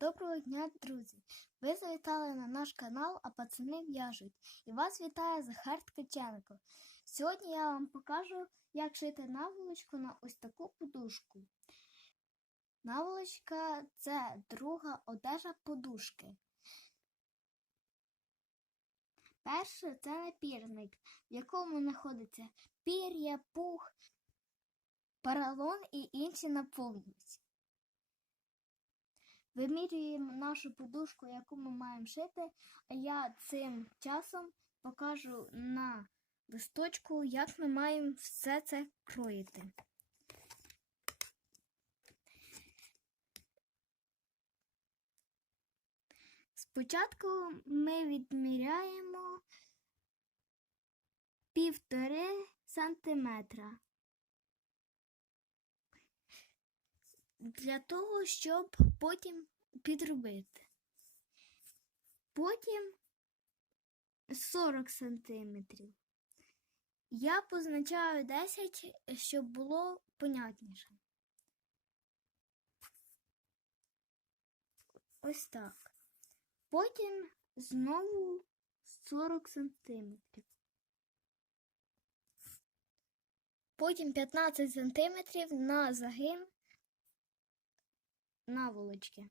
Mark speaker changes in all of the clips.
Speaker 1: Доброго дня, друзі! Ви завітали на наш канал, а пацани в'яжуть. І вас вітає Захар Ткаченко. Сьогодні я вам покажу, як шити наволочку на ось таку подушку. Наволочка це друга одежа подушки. Перше це напірник, в якому знаходиться пір'я, пух, паралон і інші наповнювачі. Вимірюємо нашу подушку, яку ми маємо шити, а я цим часом покажу на листочку, як ми маємо все це кроїти. Спочатку ми відміряємо півтори сантиметра. Для того, щоб потім підробити. Потім 40 сантиметрів. Я позначаю 10, щоб було понятніше. Ось так. Потім знову 40 сантиметрів. Потім 15 сантиметрів на загин наволочки.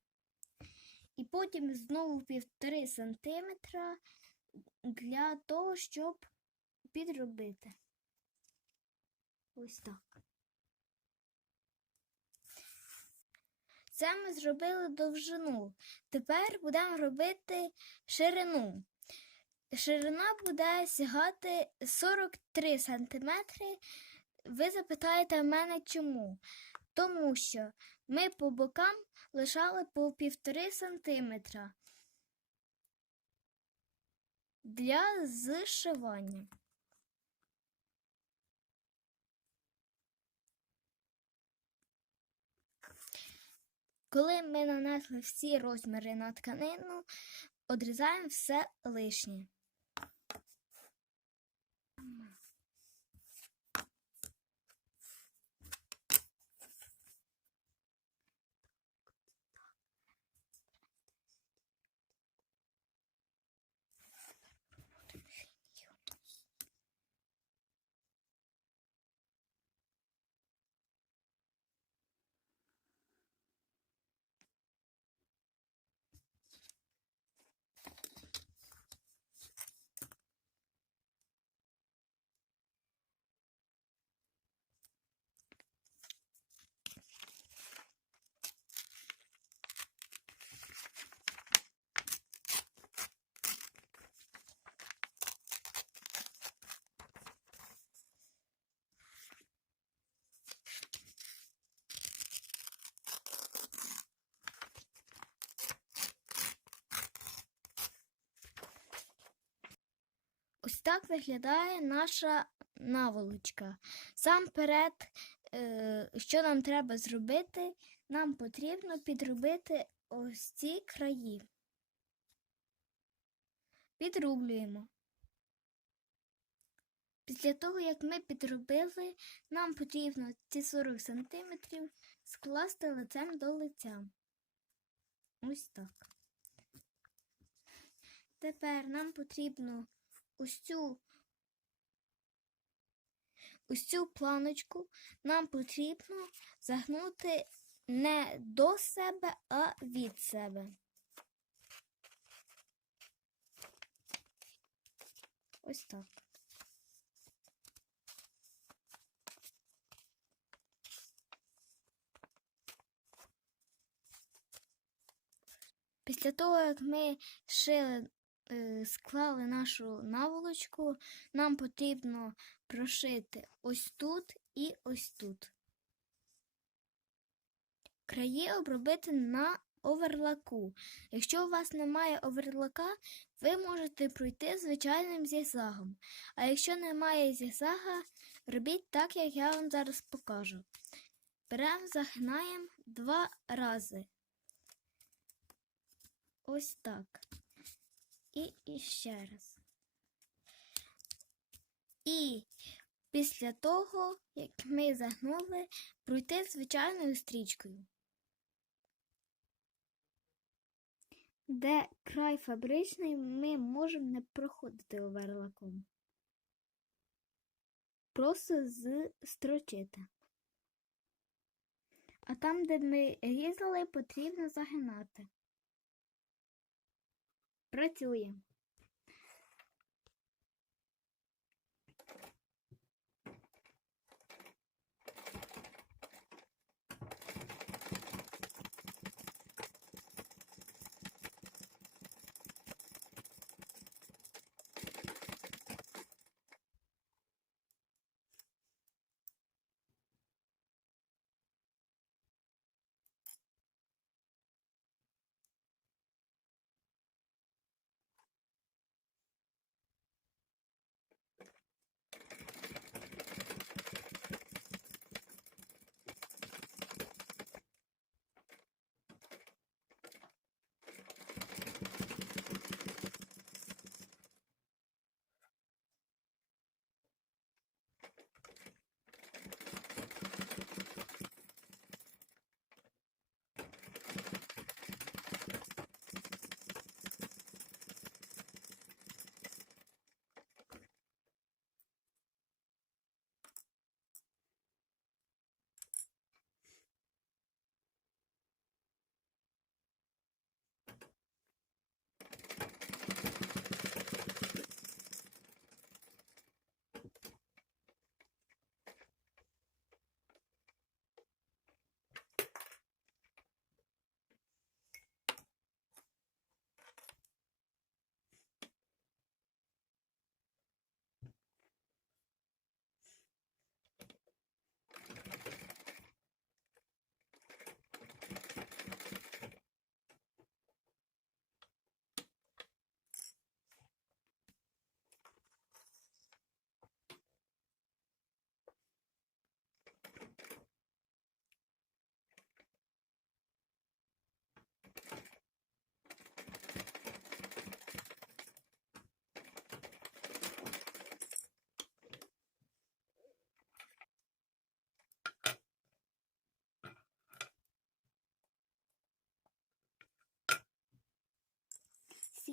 Speaker 1: І потім знову півтори сантиметра для того, щоб підробити. Ось так. Це ми зробили довжину. Тепер будемо робити ширину. Ширина буде сягати 43 сантиметри. Ви запитаєте мене чому? Тому що ми по бокам лишали по півтори сантиметра для зшивання. Коли ми нанесли всі розміри на тканину, одрізаємо все лишнє. Ось так виглядає наша наволочка. Сам перед, е, що нам треба зробити, нам потрібно підробити ось ці краї. Підрублюємо. Після того, як ми підробили, нам потрібно ці 40 см скласти лицем до лиця. Ось так. Тепер нам потрібно ось цю ось цю планочку нам потрібно загнути не до себе, а від себе. Ось так. Після того, як ми шили склали нашу наволочку, нам потрібно прошити ось тут і ось тут. Краї обробити на оверлаку. Якщо у вас немає оверлака, ви можете пройти звичайним зігзагом. А якщо немає зігзага, робіть так, як я вам зараз покажу. Беремо, загинаємо два рази. Ось так. І, і ще раз. І після того, як ми загнули, пройти звичайною стрічкою. де край фабричний, ми можемо не проходити оверлаком. Просто строчити. А там, де ми різали, потрібно загинати. Працює.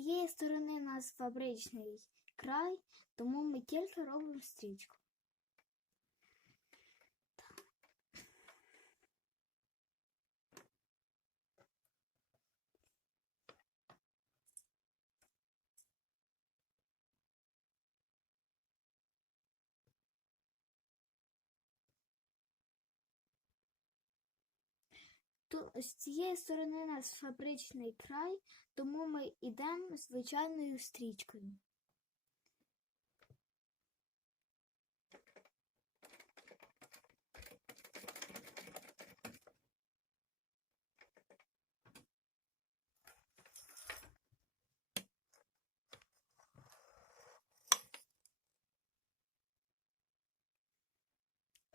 Speaker 1: Цієї сторони у нас фабричний край, тому ми тільки робимо стрічку. З цієї сторони нас фабричний край, тому ми йдемо звичайною стрічкою.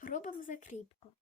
Speaker 1: Робимо закріпку.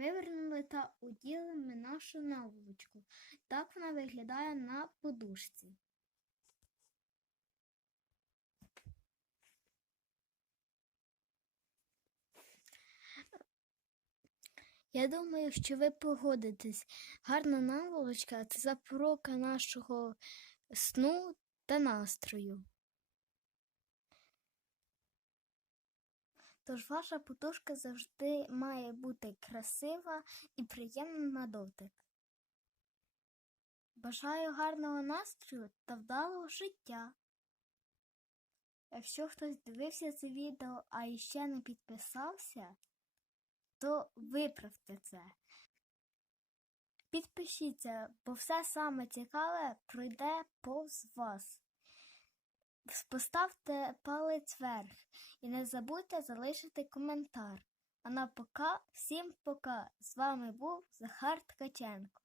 Speaker 1: Вивернули та уділимо нашу наволочку. Так вона виглядає на подушці. Я думаю, що ви погодитесь. Гарна наволочка це запорука нашого сну та настрою. Тож ваша подушка завжди має бути красива і приємна на дотик. Бажаю гарного настрою та вдалого життя. Якщо хтось дивився це відео, а іще не підписався, то виправте це. Підпишіться, бо все саме цікаве пройде повз вас. Поставте палець вверх і не забудьте залишити коментар. А на пока, всім пока! З вами був Захар Ткаченко.